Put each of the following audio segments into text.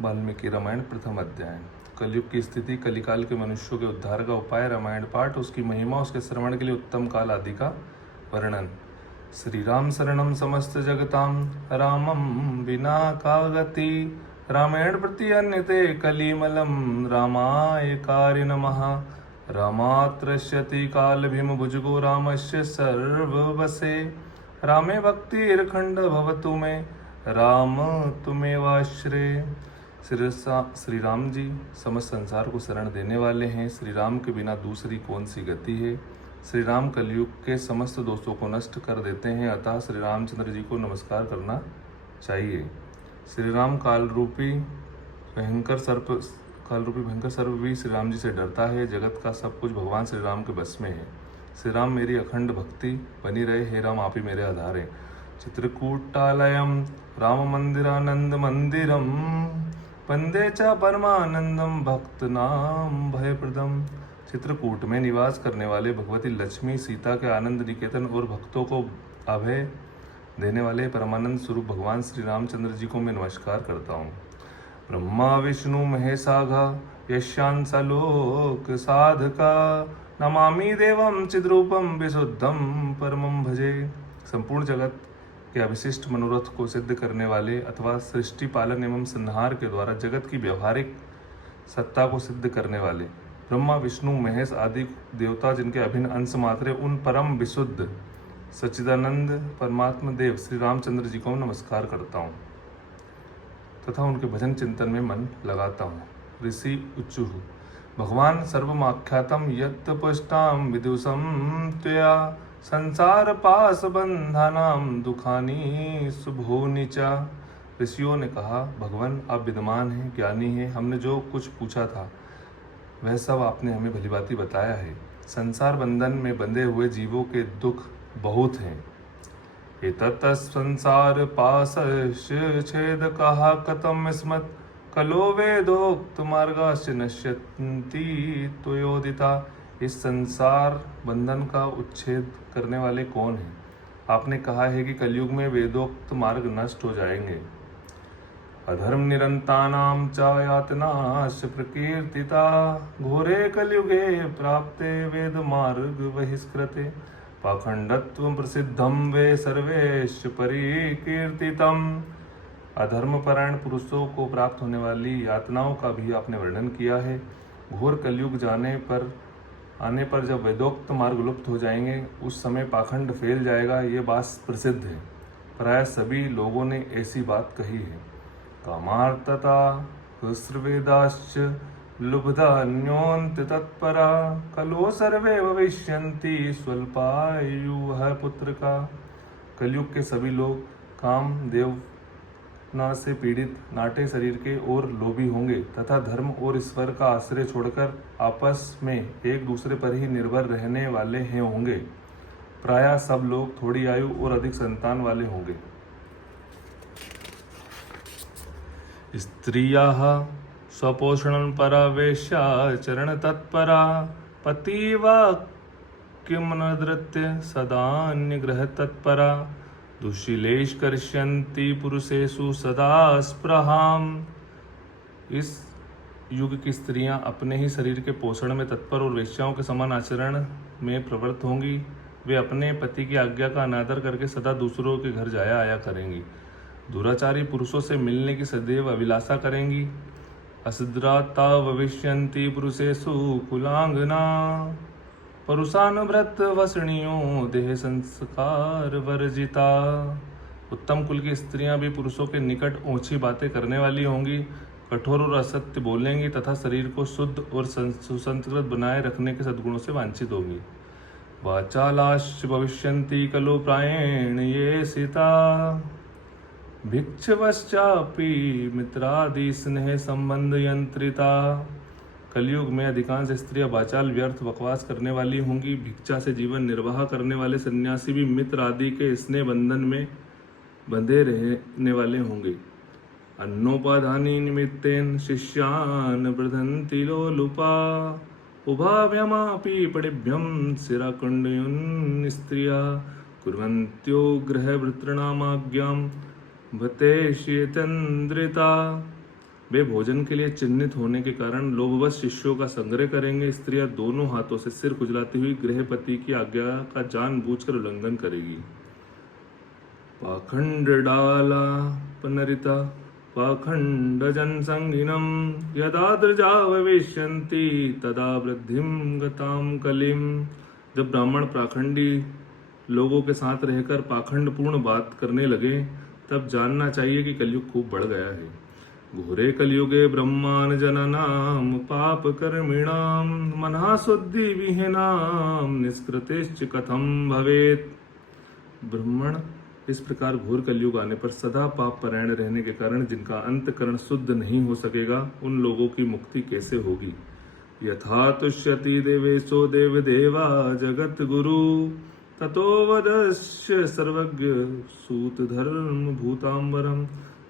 वाल्मीकि रामायण प्रथम अध्याय। कलयुग की स्थिति, कलिकाल के मनुष्यों के उद्धार का उपाय, रामायण पाठ, उसकी महिमा, उसके श्रवण के लिए उत्तम काल आदि का वर्णन। श्री राम शरणम समस्त जगताम रामम विना का गति। रामायण प्रति अन्यते कलिमलम रामाय कार्य नमः। रामात्रश्यति काल भीम भुजगो रामस्य सर्ववसे। रामे भक्तिर्खंड भवतु मे राम तुमेवाश्रय। श्री राम जी समस्त संसार को शरण देने वाले हैं। श्री राम के बिना दूसरी कौन सी गति है। श्री राम कलयुग के समस्त दोषों को नष्ट कर देते हैं, अतः श्री रामचंद्र जी को नमस्कार करना चाहिए। श्री राम काल रूपी भयंकर सर्प भी श्री राम जी से डरता है। जगत का सब कुछ भगवान श्री राम के बस में है। श्री राम मेरी अखंड भक्ति बनी रहे, हे राम आप ही मेरे आधार हैं। चित्रकूटालयम राम मंदिरानंद मंदिरम वंदे च परमानंदम भक्तनाम भयप्रदम। चित्रकूट में निवास करने वाले भगवती लक्ष्मी सीता के आनंद निकेतन और भक्तों को अभय देने वाले परमानंद स्वरूप भगवान श्री रामचंद्र जी को मैं नमस्कार करता हूँ। ब्रह्मा विष्णु महेशाघा यशांसलोक साधका नमामि देवम चिद्रूपम विशुद्धम परमं भजे। संपूर्ण जगत के अविशिष्ट मनोरथ को सिद्ध करने वाले अथवा सृष्टि पालन एवं संहार के द्वारा जगत की व्यवहारिक सत्ता को सिद्ध करने वाले ब्रह्मा विष्णु महेश आदि देवता जिनके अभिन्न अंश मात्र उन परम विशुद्ध सच्चिदानंद परमात्मा देव श्री रामचंद्र जी को नमस्कार करता हूँ तथा उनके भजन चिंतन में मन लगाता हूँ। ऋषि उच्चुः भगवान सर्वमाख्यातम यत् पुष्टाम विदुषम त्वया संसार पास बंधानाम दुखानी शुभोनि च। ऋषियों ने कहा, भगवान आप विद्वान हैं, ज्ञानी हैं, हमने जो कुछ पूछा था वह सब आपने हमें भलीभांति बताया है। संसार बंधन में बंधे हुए जीवों के दुख बहुत हैं। एतत् संसार पाशस्य छेदकः कथम स्मत् कलो वेदोक्त मार्गाश्च नश्यन्ति त्वयोदिता। इस संसार बंधन का उच्छेद करने वाले कौन हैं? आपने कहा है कि कलयुग में वेदोक्त मार्ग नष्ट हो जाएंगे। अधर्म निरंतानां च यातनाश्च प्रकीर्तिता घोरे कलयुगे प्राप्ते वेद मार्ग बहिष्कृते। पाखंडत्व प्रसिद्धम वे सर्वेश परिकीर्तितम। अधर्मपरायण पुरुषों को प्राप्त होने वाली यातनाओं का भी आपने वर्णन किया है। घोर कलयुग आने पर जब वेदोक्त मार्ग लुप्त हो जाएंगे उस समय पाखंड फैल जाएगा, ये बात प्रसिद्ध है। प्राय सभी लोगों ने ऐसी बात कही है। कामार्थता हस्रवेदाश्च लुब्धान्योन्त तत्परा कलो सर्वे भविष्यन्ति स्वल्पायुः पुत्रका। कलयुग के सभी लोग काम देवना से पीड़ित नाटे शरीर के और लोभी होंगे तथा धर्म और ईश्वर का आश्रय छोड़कर आपस में एक दूसरे पर ही निर्भर रहने वाले हैं होंगे। प्रायः सब लोग थोड़ी आयु और अधिक संतान वाले होंगे। स्त्रियाः स्वपोषण परा वेश्या चरण तत्परा पतिवाक्यमनधृत्य सदान्य ग्रह तत्परा दुशीलेश करिष्यन्ति पुरुषेषु सदा स्पृहाम। इस युग की स्त्रियां अपने ही शरीर के पोषण में तत्पर और वेश्याओं के समान आचरण में प्रवृत्त होंगी। वे अपने पति की आज्ञा का अनादर करके सदा दूसरों के घर जाया आया करेंगी। दुराचारी पुरुषों से मिलने की सदैव अभिलाषा करेंगी। असिद्राता भविष्यन्ति पुरुषेषु कुलांगना परुषानुव्रत वसणियों देह संस्कार वर्जिता। उत्तम कुल की स्त्रियां भी पुरुषों के निकट ऊंची बातें करने वाली होंगी, कठोर और असत्य बोलेंगी तथा शरीर को शुद्ध और सुसंस्कृत बनाए रखने के सद्गुणों से वांछित होंगी। वाचालाश्च भविष्यन्ति कलो प्रायेण ये सीता भिक्षवश्चापि मित्रादि स्नेह संबंध यंत्रिता। कलयुग में अधिकांश स्त्रियां वाचाल व्यर्थ बकवास करने वाली होंगी। भिक्षा से जीवन निर्वाह करने वाले सन्यासी भी मित्र आदि के स्नेह बंधन में बंधे रहने वाले होंगे। अन्नोपाधानी निमित्तेन शिष्यान् बृधन्ति लोलुपा उभाभ्यमापि पडिभ्यं शिराकुण्डयुन् स्त्रिया कुर्वन्त्यो गृहभृतॄणामाज्ञां भतेष्येतन्द्रिता। वे भोजन के लिए चिन्हित होने के कारण लोभवश शिष्यों का संग्रह करेंगे। स्त्रियां दोनों हाथों से सिर खुजलाती हुई गृहपति की आज्ञा का जानबूझकर उल्लंघन करेगी। पाखंड डाला पनरिता पाखंड जनसंगिनम यदा द्रजा भविष्यन्ति तदा वृद्धिम गताम कलिम। जब ब्राह्मण पाखंडी लोगों के साथ रहकर पाखंड पूर्ण बात करने लगे तब जानना चाहिए कि कलयुग खूब बढ़ गया है। घोरे कलयुगे ब्रह्मान् जननाम पाप कर्मिणाम मनः शुद्धि विहीनाम निष्कृतिश्च कथम भवेत। ब्राह्मण इस प्रकार घोर कलयुग आने पर सदा पाप परायण रहने के कारण जिनका अंतकरण शुद्ध नहीं हो सकेगा उन लोगों की मुक्ति कैसे होगी। यथा तुष्यति देवेशो देव देवा जगत गुरु ततो वदस्य सर्वज्ञ सूत धर्म भूतांबरम।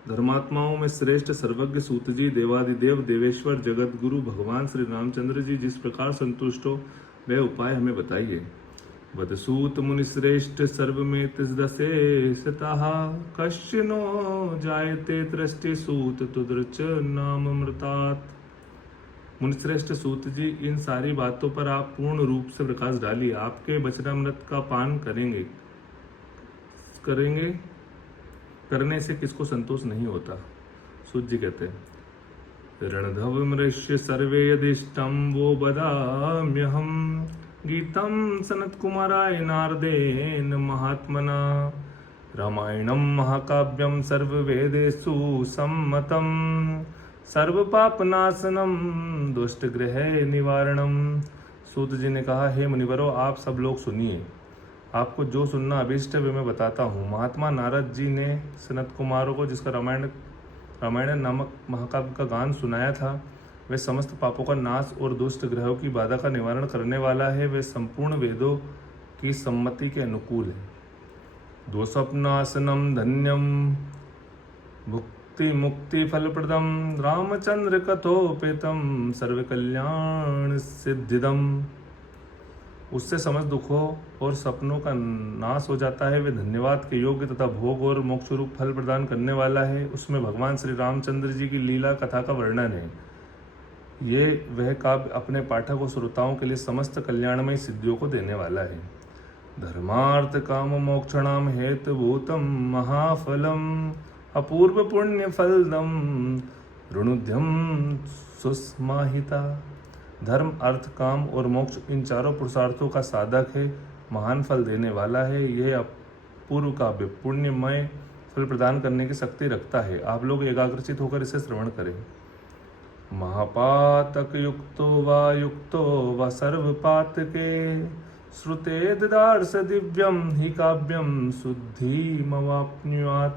धर्मात्माओं में श्रेष्ठ सर्वज्ञ सूत जी देवादिदेव देवेश्वर जगत गुरु भगवान श्री रामचंद्र जी जिस प्रकार संतुष्ट हो वह उपाय हमें बताइए। वदसूत मुनिश्रेष्ठ सर्वमेतदसे सतः कश्चिनो जायते दृष्टि सूत तुदृच नाम अमृतात्। मुनिश्रेष्ठ सूत जी इन सारी बातों पर आप पूर्ण रूप से प्रकाश डालिए। आपके वचनामृत का पान करेंगे करने से किसको संतोष नहीं होता। सूत जी कहते हैं रणधव मृष्य सर्वे यदिष्टम वो बदाम्यहम गीतम सनत कुमाराय नारदेन महात्मना रामायणम महाकाव्यम सर्ववेदेषु सम्मतम सर्व पाप नाशनम दुष्ट ग्रह निवारणम। सूत जी ने कहा हे मुनिवरों आप सब लोग सुनिए, आपको जो सुनना अभीष्ट है वे मैं बताता हूँ। महात्मा नारद जी ने सनत कुमारों को जिसका रामायण नामक महाकाव्य का गान सुनाया था वह समस्त पापों का नाश और दुष्ट ग्रहों की बाधा का निवारण करने वाला है। वे संपूर्ण वेदों की सम्मति के अनुकूल है। दो स्वप्नासनम धन्यम भुक्ति मुक्ति फलप्रदम रामचंद्र कथोपेतम सर्व कल्याण सिद्धिदम। उससे समस्त दुखों और सपनों का नाश हो जाता है। वे धन्यवाद के योग्य तथा भोग और मोक्ष रूप फल प्रदान करने वाला है। उसमें भगवान श्री रामचंद्र जी की लीला कथा का वर्णन है। ये वह काव्य अपने पाठक और श्रोताओं के लिए समस्त कल्याणमय सिद्धियों को देने वाला है। धर्मार्थ काम मोक्षणाम हेतुभूतम महाफलम अपूर्व पुण्य फलदम ऋणुध्यम सुस्माहिता। धर्म अर्थ काम और मोक्ष इन चारों पुरुषार्थों का साधक है, महान फल देने वाला है। यह अपूर्व काव्य पुण्यमय फल प्रदान करने की शक्ति रखता है। आप लोग एकाग्रचित होकर इसे श्रवण करें। महापातक युक्तो व सर्वपातके श्रुते ददार्श दिव्यम हि काव्यम शुद्धिमवाप्नुयात्।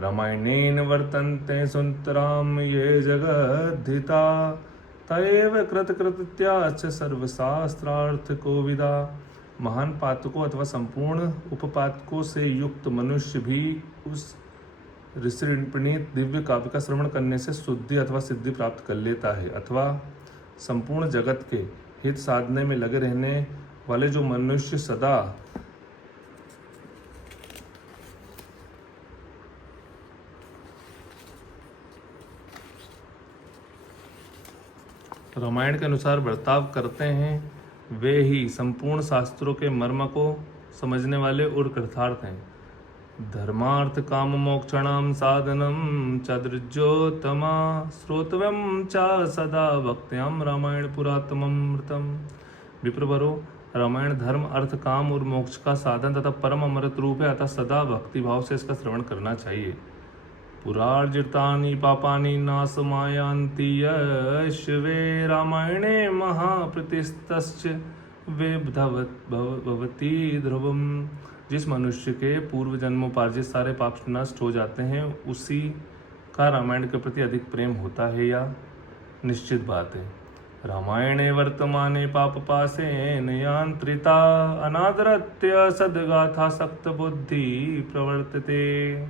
रामायणेन वर्तन्ते सुन्तराम ये जगद्धिता तैव कृतकृत्याश्च सर्वशास्त्रार्थ कोविदा। महान पातकों अथवा संपूर्ण उपपातकों से युक्त मनुष्य भी उस ऋषिप्रणीत दिव्य काव्य का श्रवण करने से शुद्धि अथवा सिद्धि प्राप्त कर लेता है। अथवा संपूर्ण जगत के हित साधने में लगे रहने वाले जो मनुष्य सदा रामायण के अनुसार बर्ताव करते हैं वे ही संपूर्ण शास्त्रों के मर्म को समझने वाले और कृतार्थ हैं। धर्मार्थ काम मोक्षणाम साधनम चद्रज्योतमा श्रोतव्यम च सदा भक्त्याम रामायण पुरातममृतम। विप्रवरो रामायण धर्म अर्थ काम और मोक्ष का साधन तथा परम अमृत रूप है, अतः सदा भक्ति भाव से इसका श्रवण करना चाहिए। पुरार्जितानि पापानि नाशमायान्ति यश्वे रामायणे महाप्रतिष्ठश्च वे भवति ध्रुवम। जिस मनुष्य के पूर्व जन्मोपार्जित सारे पाप नष्ट हो जाते हैं उसी का रामायण के प्रति अधिक प्रेम होता है, या निश्चित बात है। रामायणे वर्तमाने पापपाशेन यांत्रिता अनादरत्य सद्गाथा सक्त बुद्धि प्रवर्तते।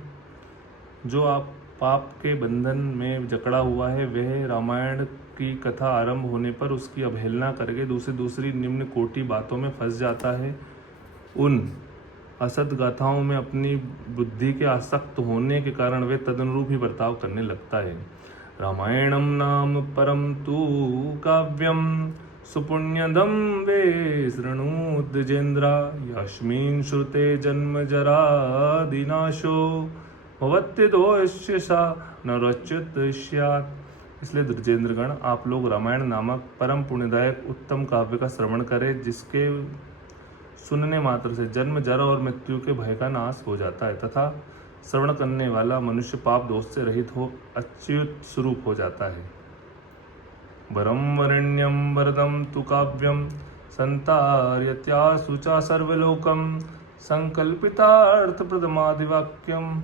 जो आप पाप के बंधन में जकड़ा हुआ है वह रामायण की कथा आरंभ होने पर उसकी अवहेलना करके दूसरी निम्न कोटि बातों में फंस जाता है। उन असत गाथाओं में अपनी बुद्धि के आसक्त होने के कारण वे तदनुरूप ही बर्ताव करने लगता है। रामायणं नाम परम तु काव्यं सुपुण्यदं वे शृणुद्विजेन्द्रा यस्मिन् श्रुते जन्म जरादिनाशो भवत्यदोष्य सा न रच्युत स्यात्। इसलिए द्विजेंद्रगण, आप लोग रामायण नामक परम पुण्यदायक उत्तम काव्य का श्रवण करें, जिसके सुनने मात्र से जन्म जरा और मृत्यु के भय का नाश हो जाता है तथा श्रवण करने वाला मनुष्य पाप दोष से रहित हो अच्युत स्वरूप हो जाता है। वरम वरण्यम वरदम तु काव्यम संतार्यत्यासु च सर्वलोकम संकल्पितार्थप्रदमादिवाक्यम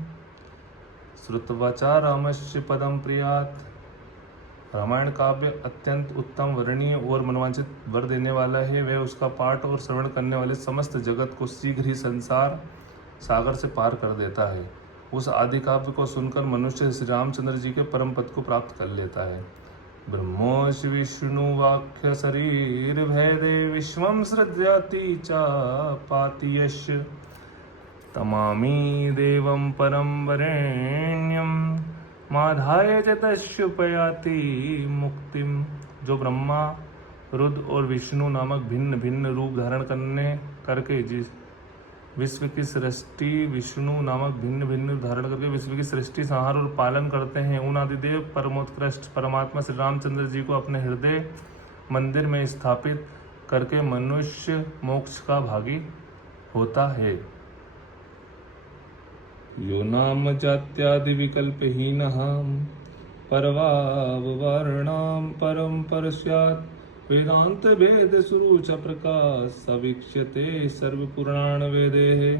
श्रुतवाचा रामस्य पदम प्रियात्। रामायण काव्य अत्यंत उत्तम, वर्णीय और मनोवांछित वर देने वाला है। वह उसका पाठ और श्रवण करने वाले समस्त जगत को शीघ्र ही संसार सागर से पार कर देता है। उस आदि काव्य को सुनकर मनुष्य श्री रामचंद्र जी के परम पद को प्राप्त कर लेता है। ब्रह्मोश विष्णु वाक्य शरीर भेदे विश्वम सृज्यति च पाति यश तमामि देवं परम वरेण्यम माधाय जतश्युपयाति मुक्तिम। जो ब्रह्मा, रुद्र और विष्णु नामक भिन्न भिन्न रूप धारण करके जिस विश्व की सृष्टि विष्णु नामक भिन्न भिन्न धारण करके विश्व की सृष्टि, संहार और पालन करते हैं, उन आदिदेव परमोत्कृष्ट परमात्मा श्री रामचंद्र जी को अपने हृदय मंदिर में स्थापित करके मनुष्य मोक्ष का भागी होता है। यो नाम जात्यादि विकल्पहीनः परवाववर्णां परं परस्यात् वेदांत भेद सुरुच प्रकाश सवीक्ष्यते सर्वपुराण वेदे।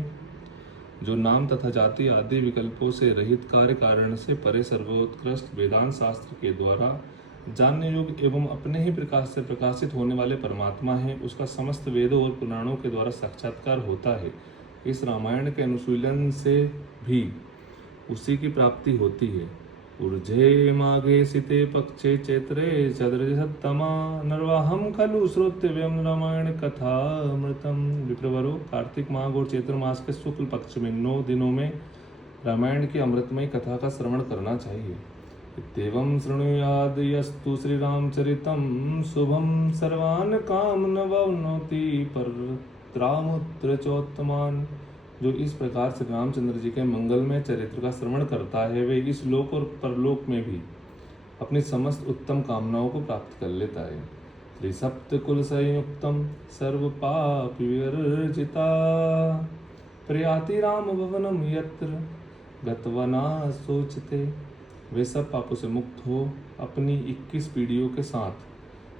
जो नाम तथा जाति आदि विकल्पों से रहित कार्य कारण से परे सर्वोत्कृष्ट वेदांत शास्त्र के द्वारा जानने योग्य एवं अपने ही प्रकाश से प्रकाशित होने वाले परमात्मा है, उसका समस्त वेदों और पुराणों के द्वारा साक्षात्कार होता है। इस रामायण के अनुशीलन से भी उसी की प्राप्ति होती है। ऊर्जे माघे सिते पक्षे चैत्रे चद्रजसत्तमा नर्वाहम खलु श्रोतव्यम रामायण कथा अमृतम। विप्रवरो, कार्तिक माघ और चैत्र मास के शुक्ल पक्ष में 9 दिनों में रामायण की अमृतमय कथा का श्रवण करना चाहिए। इत्येवं शृणुयाद यस्तु श्री रामचरितम शुभम सर्वान् कामनवनोति परत्रामुत्र चोत्तमान। जो इस प्रकार से रामचंद्र जी के मंगलमय चरित्र का श्रवण करता है, वे इस लोक और परलोक में भी अपनी समस्त उत्तम कामनाओं को प्राप्त कर लेता है। त्रिसप्तकुल संयुक्तम सर्व पाप विवर्जिता प्रयाति राम भवनम यत्र गतवना सोचते। वे सब पापों से मुक्त हो अपनी 21 पीढ़ियों के साथ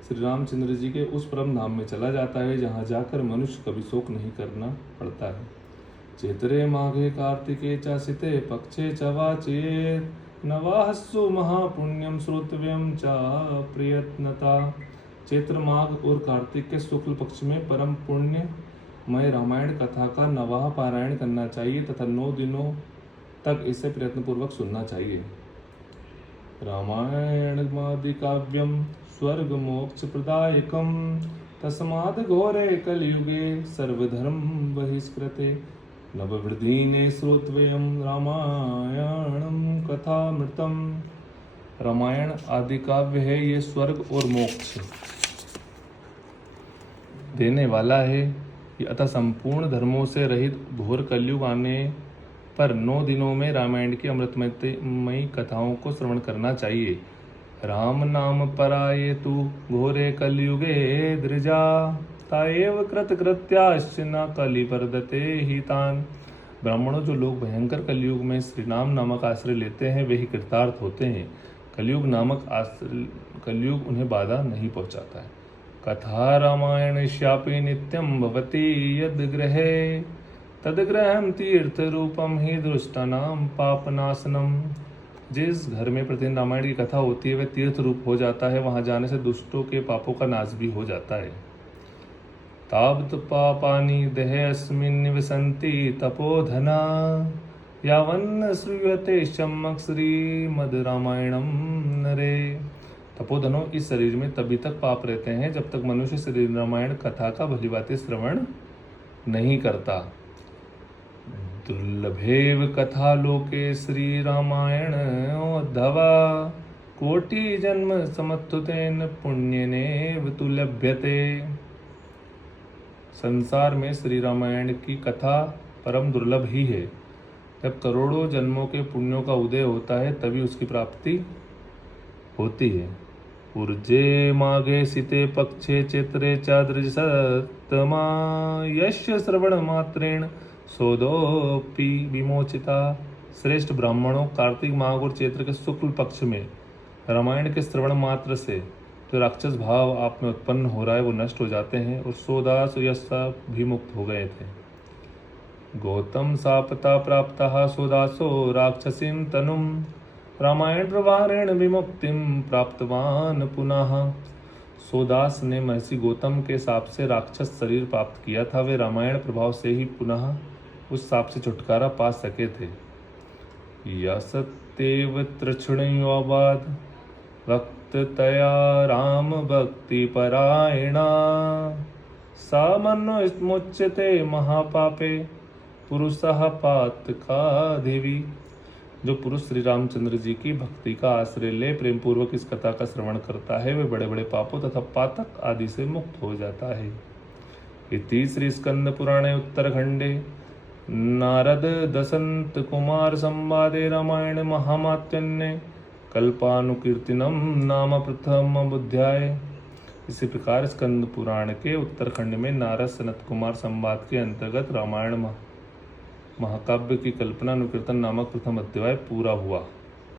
श्री रामचंद्र जी के उस परम धाम में चला जाता है, जहाँ जाकर मनुष्य कभी शोक नहीं करना पड़ता है। चैत्रे माघे कार्तिके च सिते पक्षे च वाचेत् नवाहस्सु महापुण्यम श्रोतव्यम च प्रयत्नता। चैत्र माघ और कार्तिक के शुक्ल पक्ष में परम पुण्यमय रामायण कथा का नवाह पारायण करना चाहिए तथा 9 दिनों तक इसे प्रयत्नपूर्वक सुनना चाहिए। रामायणमादि काव्यम स्वर्ग मोक्ष प्रदायकम तस्माद् घोरे कलयुगे सर्वधर्म बहिष्कृते नववृद्धीने श्रोतव्यम रामायणम कथामृतम। रामायण आदि काव्य है, ये स्वर्ग और मोक्ष देने वाला है। अतः संपूर्ण धर्मों से रहित घोर कलयुग आने पर 9 दिनों में रामायण की अमृतमयी कथाओं को श्रवण करना चाहिए। राम नाम पराये तु घोरे कलयुगे द्रिजा ताएव कृतकृत्याश्च न कलिवर्धते ही तान। ब्राह्मणों, जो लोग भयंकर कलयुग में श्री राम नामक आश्रय लेते हैं, वे ही कृतार्थ होते हैं। कलयुग उन्हें बाधा नहीं पहुंचाता है। कथा रामायण श्यापि नित्यम भवति यद गृहे तदग्रहम तीर्थ रूपम ही दुष्टानाम पापनाशनम। जिस घर में प्रतिदिन रामायण की कथा होती है, वह तीर्थ रूप हो जाता है। वहां जाने से दुष्टों के पापों का नाश भी हो जाता है। तावत् पापानि देहे अस्मिन् निवसन्ति तपोधना यावन्न श्रूयते सम्यक् श्रीमद् रामायणम नरे। तपोधनो, इस शरीर में तभी तक पाप रहते हैं जब तक मनुष्य श्री रामायण कथा का भलीभांति श्रवण नहीं करता। दुर्लभेव कथा लोके श्री रामायण उद्धवा कोटि जन्म समत्थुतेन पुण्यनेव तु लभ्यते। संसार में श्री रामायण की कथा परम दुर्लभ ही है। जब करोड़ों जन्मों के पुण्यों का उदय होता है तभी उसकी प्राप्ति होती है। ऊर्जे माघे सीते पक्षे चित्रे चाद्रज सत्तमा यस्य श्रवण मात्रेण सोदोपि विमोचिता। श्रेष्ठ ब्राह्मणों, कार्तिक माघ और चैत्र के शुक्ल पक्ष में रामायण के श्रवण मात्र से जो राक्षस भाव आप में उत्पन्न हो रहा है वो नष्ट हो जाते हैं और सोदास यस्सा भी मुक्त हो गए थे। गौतम सापता प्राप्तः सोदासो राक्षसीं तनुम रामायण प्रवारेण विमुक्तिम प्राप्तवान पुनः। सोदास ने महर्षि गौतम के शाप से राक्षस शरीर प्राप्त किया था। वे रामायण प्रभाव से ही पुनः उस शाप से छुटकारा पा सके थे। यसतेव तृष्णयोबाद भक्त तया राम भक्ति परायणा सामन्नो मुच्यते महापापे पुरुषः पातका देवी। जो पुरुष श्री रामचंद्र जी की भक्ति का आश्रय ले प्रेम पूर्वक इस कथा का श्रवण करता है वे बड़े बड़े पापों तथा पातक आदि से मुक्त हो जाता है। इति श्री स्कंद पुराणे उत्तरखंडे नारद दसंत कुमार संवादे रामायण महामात्यन्ने कल्पानुकीर्तिनम नाम प्रथम अध्याय। इसी प्रकार स्कंद पुराण के उत्तरखंड में नारद सनत कुमार संवाद के अंतर्गत रामायण महाकाव्य की कल्पना अनुकीर्तन नामक प्रथम अध्याय पूरा हुआ।